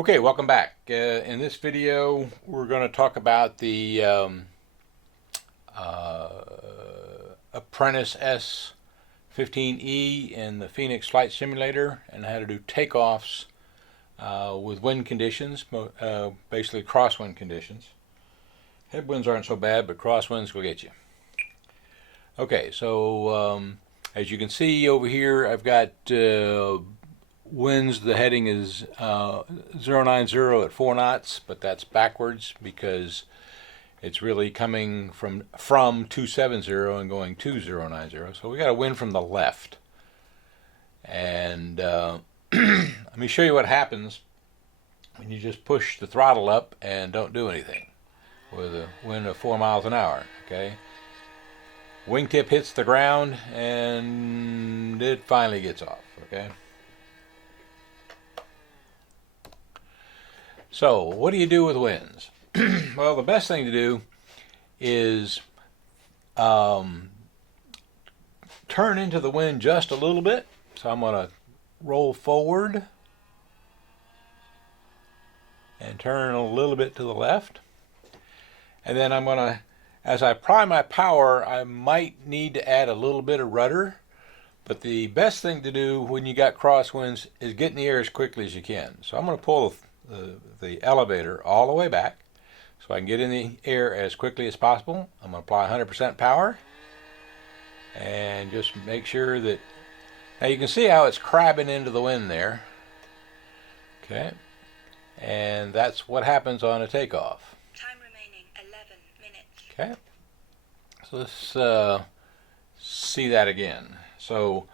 Okay, welcome back. In this video, we're going to talk about the uh, Apprentice S 15E in the Phoenix Flight Simulator and how to do takeoffs with wind conditions, basically crosswind conditions. Headwinds aren't so bad, but crosswinds will get you. Okay, so as you can see over here, I've got winds. The heading is 090 at 4 knots, but that's backwards because it's really coming from 270 and going to 090. So we got a wind from the left. And let me show you what happens when you just push the throttle up and don't do anything with a wind of 4 miles an hour. Okay, wingtip hits the ground and it finally gets off. Okay. So, what do you do with winds? Well, the best thing to do is turn into the wind just a little bit. So I'm going to roll forward and turn a little bit to the left. And then I'm going to, as I apply my power, I might need to add a little bit of rudder. But the best thing to do when you got crosswinds is get in the air as quickly as you can. So I'm going to pull the elevator all the way back so I can get in the air as quickly as possible. I'm going to apply 100% power and just make sure that, now you can see how it's crabbing into the wind there. Okay, and that's what happens on a takeoff. Time remaining 11 minutes. Okay, so let's see that again. So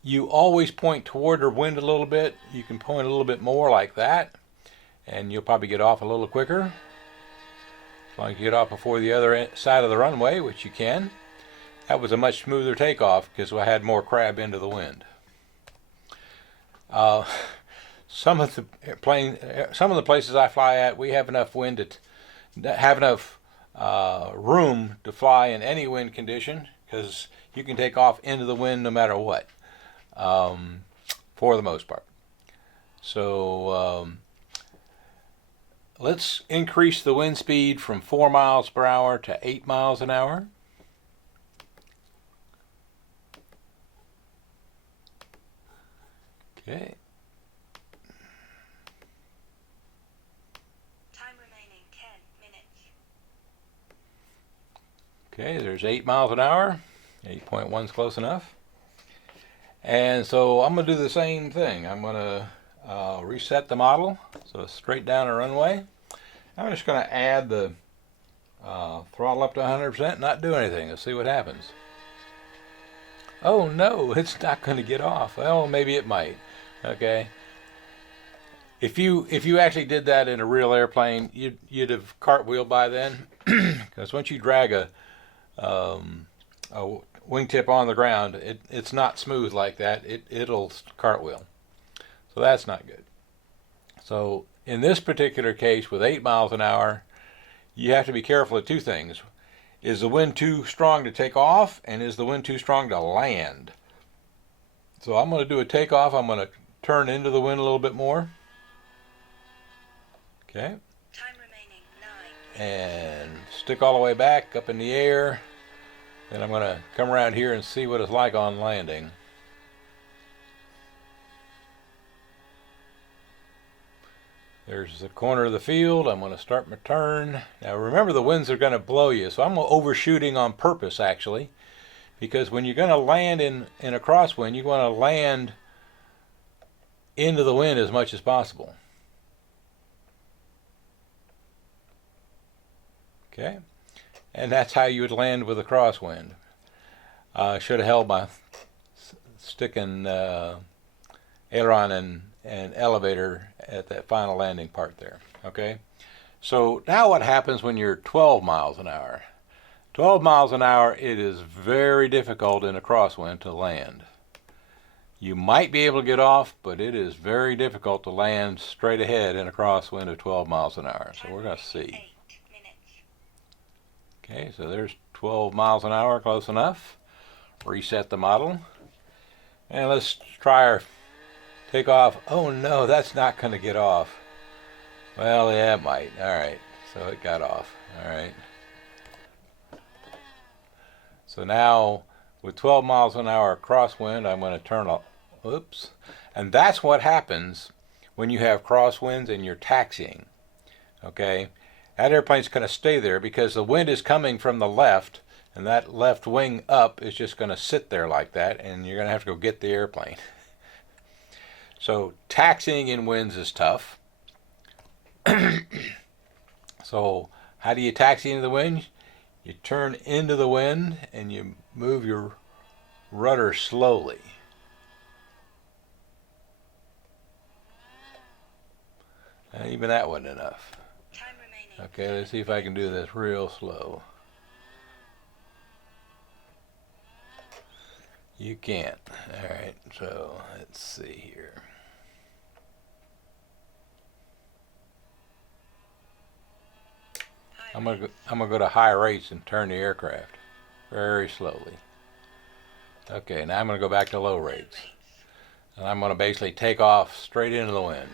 you always point toward the wind a little bit. You can point a little bit more like that, and you'll probably get off a little quicker. As long as you get off before the other side of the runway, which you can. That was a much smoother takeoff because I had more crab into the wind. Some of the places I fly at, we have enough wind to have enough room to fly in any wind condition because you can take off into the wind no matter what. For the most part. So let's increase the wind speed from 4 miles per hour to 8 miles an hour. Okay. Time remaining 10 minutes. Okay, there's 8 miles an hour. 8.1 is close enough. And so I'm going to do the same thing. I'm going to reset the model, so straight down the runway. I'm just going to add the throttle up to 100%, not do anything. Let's see what happens. Oh no, it's not going to get off. Well, maybe it might. Okay. If you actually did that in a real airplane, you'd have cartwheeled by then, because once you drag a wingtip on the ground, it's not smooth like that. It'll cartwheel. So that's not good. So in this particular case with 8 miles an hour, you have to be careful of two things. Is the wind too strong to take off, and is the wind too strong to land? So I'm going to do a takeoff. I'm going to turn into the wind a little bit more. Okay. Time remaining 9 minutes. And stick all the way back up in the air. Then I'm going to come around here and see what it's like on landing. There's the corner of the field. I'm going to start my turn. Now remember, the winds are going to blow you, so I'm overshooting on purpose actually, because when you're going to land in a crosswind, you want to land into the wind as much as possible. Okay. And that's how you would land with a crosswind. I should have held my stick and aileron and elevator at that final landing part there. Okay. So now what happens when you're 12 miles an hour? 12 miles an hour, it is very difficult in a crosswind to land. You might be able to get off, but it is very difficult to land straight ahead in a crosswind of 12 miles an hour. So we're going to see. 8 minutes. Okay, so there's 12 miles an hour, close enough. Reset the model. And let's try our Take off. Oh no, that's not going to get off. Well, yeah, it might. Alright, so it got off. Alright. So now, with 12 miles an hour crosswind, I'm going to turn off. Oops. And that's what happens when you have crosswinds and you're taxiing. Okay? That airplane's going to stay there because the wind is coming from the left, and that left wing up is just going to sit there like that, and you're going to have to go get the airplane. So taxiing in winds is tough. So how do you taxi into the wind? You turn into the wind and you move your rudder slowly. And even that wasn't enough. Time remaining. Okay, let's see if I can do this real slow. You can't. Alright, so let's see here. I'm gonna go to high rates and turn the aircraft very slowly. Okay, now I'm gonna go back to low rates. And I'm gonna basically take off straight into the wind.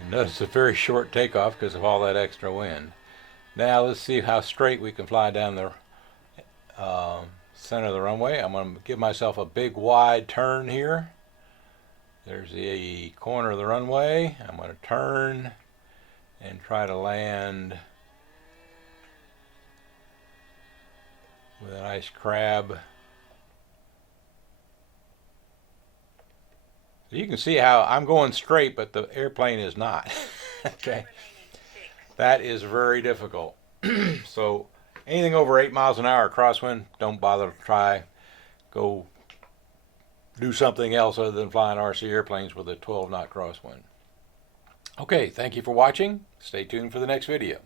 And notice a very short takeoff because of all that extra wind. Now let's see how straight we can fly down the center of the runway. I'm gonna give myself a big wide turn here. There's the corner of the runway. I'm gonna turn and try to land with a nice crab. So you can see how I'm going straight, but the airplane is not. Okay, that is very difficult. So anything over 8 miles an hour crosswind, don't bother to try. Go do something else other than flying RC airplanes with a 12-knot crosswind. Okay, thank you for watching. Stay tuned for the next video.